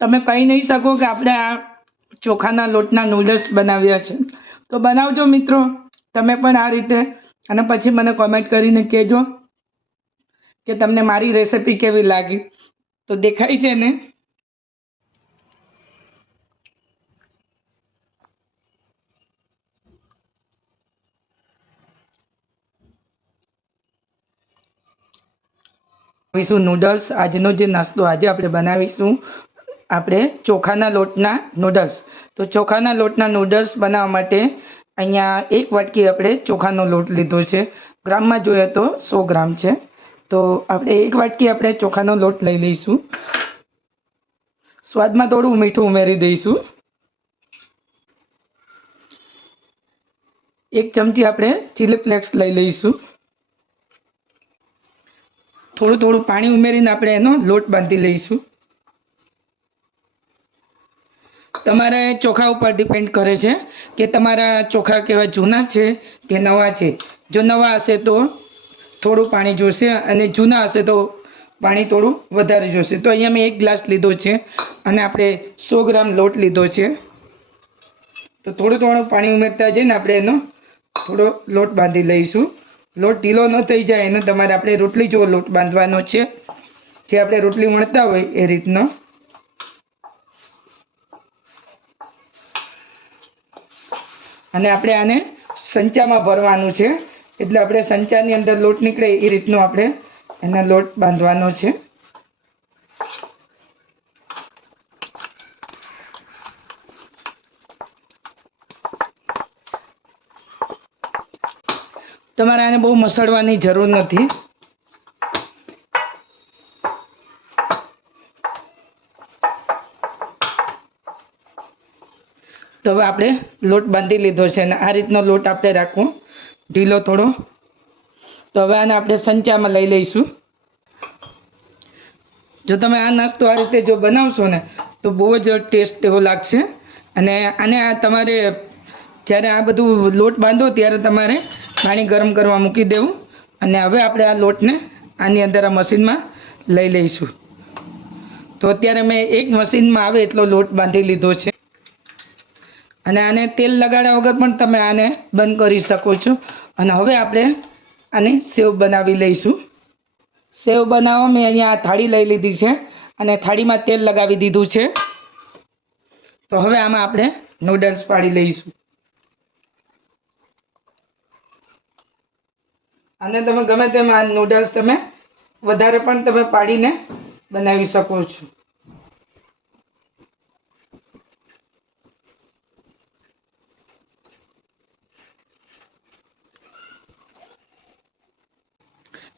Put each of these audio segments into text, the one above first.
તમે કહી નહીં શકો કે આપણે આ ચોખાના લોટના નૂડલ્સ બનાવ્યા છે. તો બનાવજો મિત્રો તમે પણ આ રીતે, અને પછી મને કોમેન્ટ કરીને કહેજો કે તમને મારી રેસિપી કેવી લાગી. તો દેખાય છે ને, બનાવીશું નૂડલ્સ. આજનો જે નાસ્તો આજે આપણે બનાવીશું આપણે ચોખાના લોટના નૂડલ્સ. તો ચોખાના લોટના નૂડલ્સ બનાવવા માટે અહીંયા 1 વાટકી આપણે ચોખાનો લોટ લીધો છે. ગ્રામમાં જોઈએ તો 100 ગ્રામ છે. તો આપણે 1 વાટકી આપણે ચોખાનો લોટ લઈ લઈશું. સ્વાદમાં થોડું મીઠું ઉમેરી દઈશું. 1 ચમચી આપણે ચીલી ફ્લેક્સ લઈ લઈશું. થોડું પાણી ઉમેરીને આપણે એનો લોટ બાંધી લઈશું. તમારે ચોખા ઉપર ડિપેન્ડ કરે છે કે તમારા ચોખા કેવા જૂના છે કે નવા છે. જો નવા હશે તો થોડું પાણી જોશે, અને જૂના હશે તો પાણી થોડું વધારે જોશે. તો અહીંયા મેં 1 ગ્લાસ લીધો છે અને આપણે 100 ગ્રામ લોટ લીધો છે. તો થોડું પાણી ઉમેરતા જઈને આપણે એનો થોડો લોટ બાંધી લઈશું. લોટ ઢીલો ન થઈ જાય એને તમારે આપણે રોટલી જેવો લોટ બાંધવાનો છે, જે આપણે રોટલી વણતા હોય એ રીતનો. અને આપણે આને સંચામાં ભરવાનું છે, એટલે આપણે સંચાની અંદર લોટ નીકળે એ રીતનો આપણે એનો લોટ બાંધવાનો છે. તમારે આને બહુ મસળવાની જરૂર નથી. તો હવે આપણે લોટ બાંધી લીધો છે, અને આ રીતનો લોટ આપણે રાખવો ઢીલો થોડો. તો હવે આને આપણે સંચામાં લઈ લઈશું. જો તમે આ નાસ્તો આ રીતે જો બનાવશો ને તો બહુ જ ટેસ્ટ એવો લાગશે. અને આને તમારે જ્યારે આ બધું લોટ બાંધો ત્યારે તમારે પાણી ગરમ કરવા મૂકી દેવું. અને હવે આપણે આ લોટને આની અંદર આ મશીનમાં લઈ લઈશું. તો અત્યારે મેં 1 મશીનમાં આવે એટલો લોટ બાંધી લીધો છે. અને આને તેલ લગાડ્યા વગર પણ તમે આને બંધ કરી શકો છો. અને હવે આપણે આને સેવ બનાવી લઈશું. સેવ બનાવવા મેં અહીંયા આ થાળી લઈ લીધી છે અને થાળીમાં તેલ લગાવી દીધું છે. તો હવે આમાં આપણે નૂડલ્સ પાડી લઈશું. અને તમે ગમે તેમ આ નૂડલ્સ તમે વધારે પણ તમે પાડીને બનાવી શકો છો.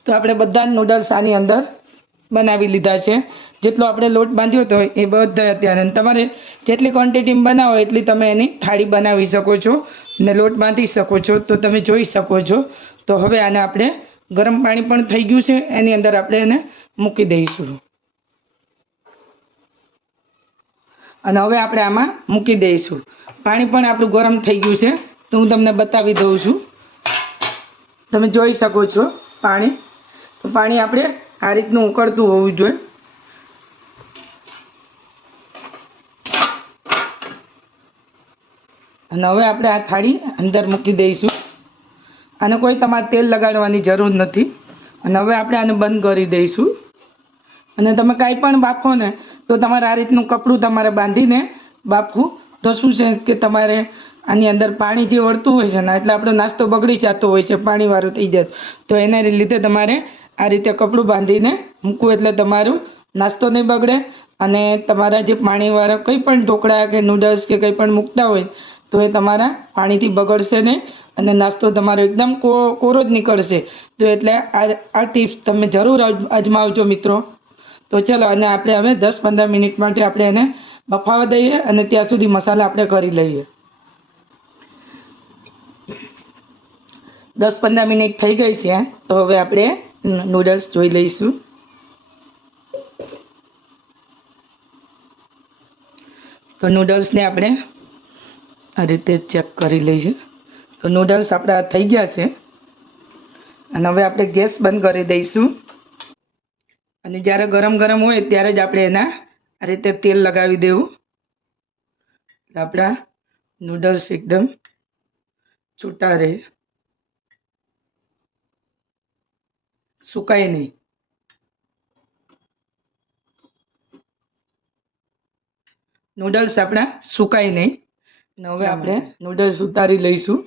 તો આપણે બધા નૂડલ્સ આની અંદર બનાવી લીધા છે. જેટલો આપણે લોટ બાંધ્યો હતો એ બધા અત્યારે, તમારે જેટલી ક્વોન્ટિટીમાં બનાવો એટલી તમે એની થાળી બનાવી શકો છો ને લોટ બાંધી શકો છો. તો તમે જોઈ શકો છો. તો હવે આને આપણે ગરમ પાણી પણ થઈ ગયું છે, એની અંદર આપણે એને મૂકી દઈશું. અને હવે આપણે આમાં મૂકી દઈશું. પાણી પણ આપણું ગરમ થઈ ગયું છે, તો હું તમને બતાવી દઉં છું. તમે જોઈ શકો છો પાણી. તો પાણી આપણે આ રીતનું ઉકળતું હોવું જોઈએ. અને હવે આપણે આ થાળી અંદર મૂકી દઈશું. આને કોઈ તમારે તેલ લગાડવાની જરૂર નથી. અને હવે આપણે આને બંધ કરી દઈશું. અને તમે કાંઈ પણ બાફો ને તો તમારે આ રીતનું કપડું તમારે બાંધીને બાફવું. તો શું છે કે તમારે આની અંદર પાણી જે વળતું હોય છે ને, એટલે આપણો નાસ્તો બગડી જતો હોય છે, પાણીવાળું થઈ જાય. તો એના લીધે તમારે આ રીતે કપડું બાંધીને મૂકવું, એટલે તમારું નાસ્તો નહીં બગડે. અને તમારા જે પાણીવાળા કંઈ પણ ઢોકળા કે નૂડલ્સ કે કંઈ પણ મૂકતા હોય તો એ તમારા પાણીથી બગડશે નહીં, અને નાસ્તો તમારો એકદમ કોરો જ નીકળશે. તો એટલે આ ટિપ્સ તમે જરૂર અજમાવજો મિત્રો. તો ચલો, અને આપણે હવે 10-15 મિનિટ માટે આપણે એને બફાવા દઈએ, અને ત્યાં સુધી મસાલા આપણે કરી લઈએ. 10-15 મિનિટ થઈ ગઈ છે. તો હવે આપણે નૂડલ્સ જોઈ લઈશું. તો નૂડલ્સને આપણે આ રીતે ચેક કરી લઈએ. તો નૂડલ્સ આપણા થઈ ગયા છે. અને હવે આપણે ગેસ બંધ કરી દઈશું. અને જ્યારે ગરમ ગરમ હોય ત્યારે જ આપણે એના આ રીતે તેલ લગાવી દેવું. આપણા નૂડલ્સ એકદમ છૂટા રહે, સુકાય નહીં. નૂડલ્સ આપણા સુકાય નહીં. હવે આપણે નૂડલ્સ ઉતારી લઈશું.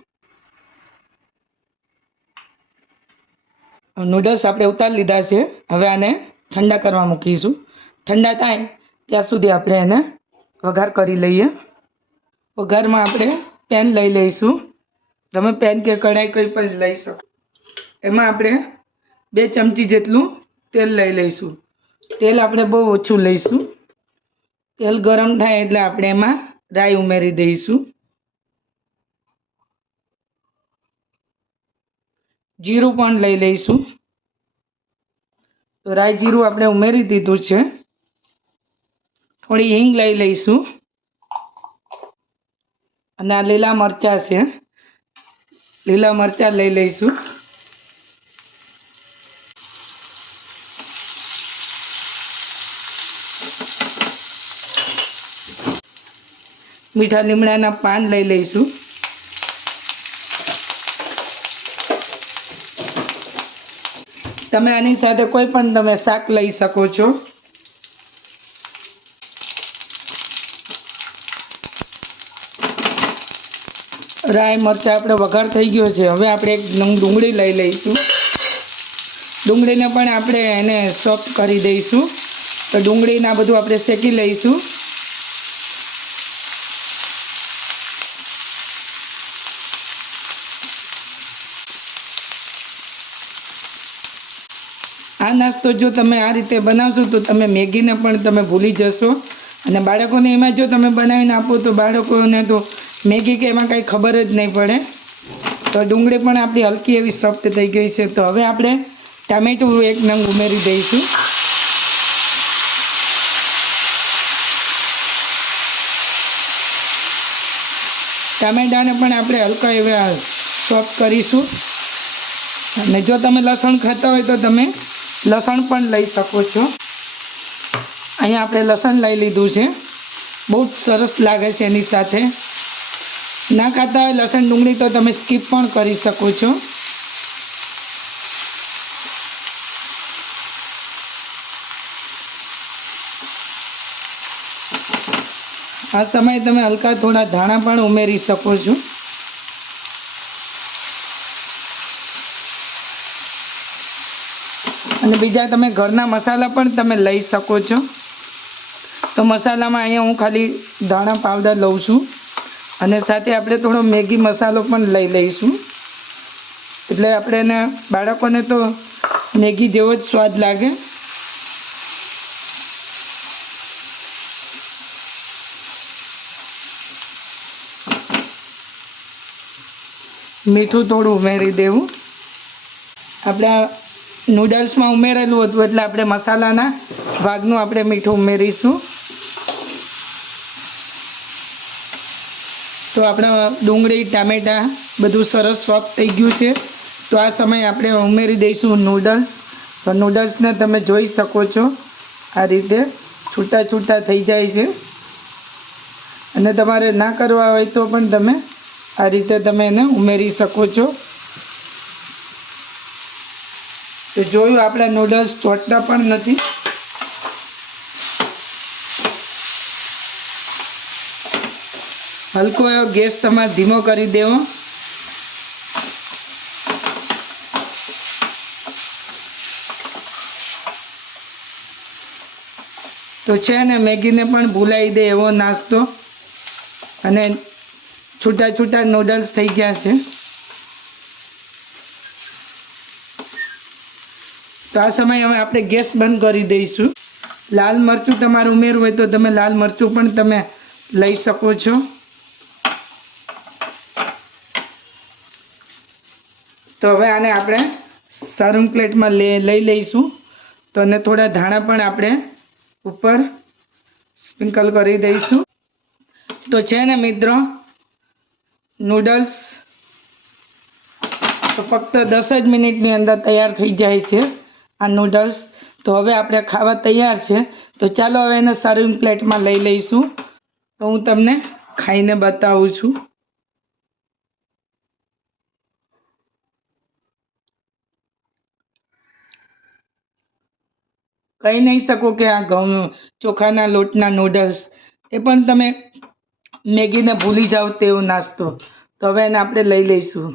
નૂડલ્સ આપણે ઉતારી લીધા છે. હવે આને ઠંડા કરવા મૂકીશું. ઠંડા થાય ત્યાં સુધી આપણે એને વઘાર કરી લઈએ. વઘારમાં આપણે પેન લઈ લઈશું. તમે પેન કે કઢાઈ કંઈ પણ લઈ શકો. એમાં આપણે 2 ચમચી જેટલું તેલ લઈ લઈશું. તેલ આપણે બહુ ઓછું લઈશું. તેલ ગરમ થાય એટલે આપણે એમાં રાઈ ઉમેરી દઈશું. જીરું પણ લઈ લઈશું. તો રાઈ જીરું આપણે ઉમેરી દીધું છે. થોડી હિંગ લઈ લઈશું. અને આ લીલા મરચાં છે, લીલા મરચાં લઈ લઈશું. મીઠા લીમડાના પાન લઈ લઈશું. તમે આની સાથે કોઈ પણ તમે શાક લઈ શકો છો. રાઈ મરચાં આપણે વઘાર થઈ ગયો છે. હવે આપણે એક ડુંગળી લઈ લઈશું. ડુંગળીને પણ આપણે એને સોફ્ટ કરી દઈશું. તો ડુંગળીને આ બધું આપણે શેકી લઈશું. આ નાસ્તો જો તમે આ રીતે બનાવશો તો તમે મેગીને પણ તમે ભૂલી જશો. અને બાળકોને એમાં જો તમે બનાવીને આપો તો બાળકોને તો મેગી કે એમાં કંઈ ખબર જ નહીં પડે. તો ડુંગળી પણ આપણી હલકી એવી સોફ્ટ થઈ ગઈ છે. તો હવે આપણે ટામેટું 1 નંગ ઉમેરી દઈશું. ટામેટાને પણ આપણે હલકા એવા સોફ્ટ કરીશું. અને જો તમે લસણ ખાતા હોય તો તમે લસણ પણ લઈ શકો છો. અહીંયા આપણે લસણ લઈ લીધું છે. બહુ જ સરસ લાગે છે એની સાથે. ના ખાતા હોય લસણ ડુંગળી તો તમે સ્કીપ પણ કરી શકો છો. આ સમયે તમે હલકા થોડા ધાણા પણ ઉમેરી શકો છો. અને બીજા તમે ઘરના મસાલા પણ તમે લઈ શકો છો. તો મસાલામાં અહીંયા હું ખાલી ધાણા પાવડર લઉં છું. અને સાથે આપણે થોડો મેગી મસાલો પણ લઈ લઈશું. એટલે આપણે એને બાળકોને તો મેગી જેવો જ સ્વાદ લાગે. મીઠું થોડું ઉમેરી દેવું. આપણે આ નૂડલ્સમાં ઉમેરેલું હતું એટલે આપણે મસાલાના ભાગનું આપણે મીઠું ઉમેરીશું. તો આપણે ડુંગળી ટામેટાં બધું સરસ સોફ્ટ થઈ ગયું છે. તો આ સમયે આપણે ઉમેરી દઈશું નૂડલ્સ. તો નૂડલ્સને તમે જોઈ શકો છો આ રીતે છૂટા છૂટા થઈ જાય છે. અને તમારે ના કરવા હોય તો પણ તમે આ રીતે તમે એને ઉમેરી શકો છો. તો જોયું આપણા નૂડલ્સ ચોટતા પણ નથી. હલકો એવો ગેસ તમારે ધીમો કરી દેવો. તો છે ને મેગીને પણ ભૂલાઈ દે એવો નાસ્તો. અને છૂટા છૂટા નૂડલ્સ થઈ ગયા છે. તો આ સમયે હવે આપણે ગેસ બંધ કરી દઈશું. લાલ મરચું તમારે ઉમેરવું હોય તો તમે લાલ મરચું પણ તમે લઈ શકો છો. તો હવે આને આપણે સર્વિંગ પ્લેટમાં લઈ લઈશું. તો અને થોડા ધાણા પણ આપણે ઉપર સ્પ્રિંકલ કરી દઈશું. તો છે ને મિત્રો નૂડલ્સ તો ફક્ત 10 જ મિનિટની અંદર તૈયાર થઈ જાય છે. આ નૂડલ્સ તો હવે આપણે ખાવા તૈયાર છે. તો ચાલો હવે એને સર્વિંગ પ્લેટમાં લઈ લઈશું. તો હું તમને ખાઈને બતાવું છું. કહી નહીં શકો કે આ ઘઉં ચોખાના લોટના નૂડલ્સ, એ પણ તમે મેગીને ભૂલી જાઓ તેવો નાસ્તો. તો હવે એને આપણે લઈ લઈશું.